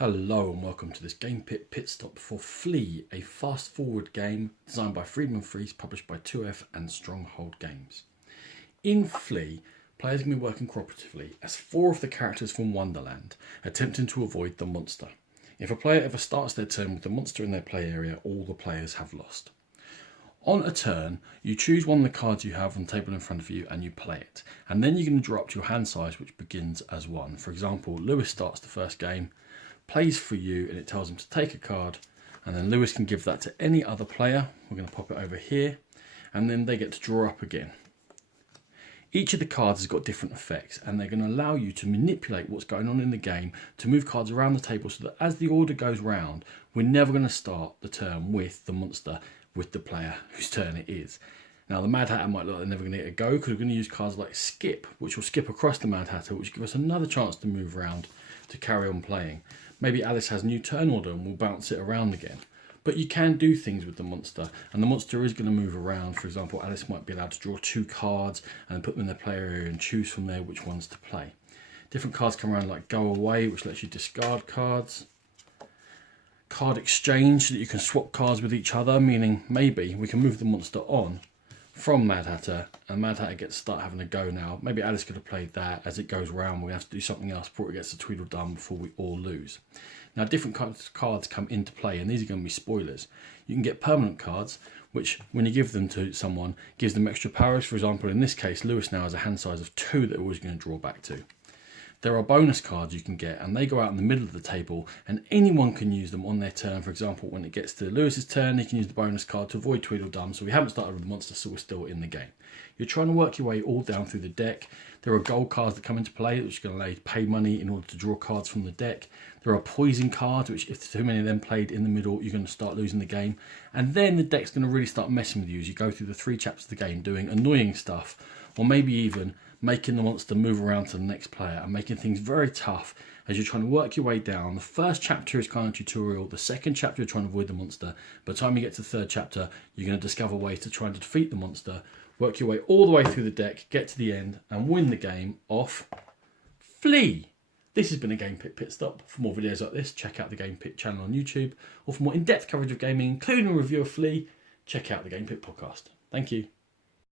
Hello and welcome to this Game Pit Stop for Flee, a fast-forward game designed by Friedemann Friese, published by 2F and Stronghold Games. In Flee, players can be working cooperatively as 4 of the characters from Wonderland, attempting to avoid the monster. If a player ever starts their turn with the monster in their play area, all the players have lost. On a turn, you choose one of the cards you have on the table in front of you and you play it. And then you're going to draw up to your hand size, which begins as 1. For example, Lewis starts the first game, plays for you, and it tells him to take a card, and then Lewis can give that to any other player. We're going to pop it over here, and then they get to draw up again. Each of the cards has got different effects, and they're going to allow you to manipulate what's going on in the game to move cards around the table so that as the order goes round, we're never going to start the turn with the monster, with the player whose turn it is. Now the Mad Hatter might look like they're never going to get a go, because we're going to use cards like Skip, which will skip across the Mad Hatter, which give us another chance to move around to carry on playing. Maybe Alice has new turn order and we'll bounce it around again. But you can do things with the monster, and the monster is going to move around. For example, Alice might be allowed to draw 2 cards and put them in their play area and choose from there which ones to play. Different cards come around like Go Away, which lets you discard cards. Card Exchange, so that you can swap cards with each other, meaning maybe we can move the monster on from Mad Hatter, and Mad Hatter gets to start having a go now. Maybe Alice could have played that. As it goes round, we have to do something else before it gets to Tweedledum before we all lose. Now different cards come into play, and these are going to be spoilers. You can get permanent cards, which when you give them to someone, gives them extra powers. For example, in this case, Lewis now has a hand size of 2 that we're always going to draw back to. There are bonus cards you can get, and they go out in the middle of the table, and anyone can use them on their turn. For example, when it gets to Lewis's turn, he can use the bonus card to avoid Tweedledum, so we haven't started with the monster, so we're still in the game. You're trying to work your way all down through the deck. There are gold cards that come into play, which are going to pay money in order to draw cards from the deck. There are poison cards, which if too many of them played in the middle, you're going to start losing the game. And then the deck's going to really start messing with you as you go through the 3 chapters of the game, doing annoying stuff, or maybe even making the monster move around to the next player and making things very tough as you're trying to work your way down. The first chapter is kind of tutorial. The second chapter, you're trying to avoid the monster. By the time you get to the 3rd chapter, you're going to discover ways to try and defeat the monster, work your way all the way through the deck, get to the end, and win the game off Flee. This has been a Game Pit Stop. For more videos like this, check out the Game Pit channel on YouTube, or for more in-depth coverage of gaming, including a review of Flee, check out the Game Pit podcast. Thank you.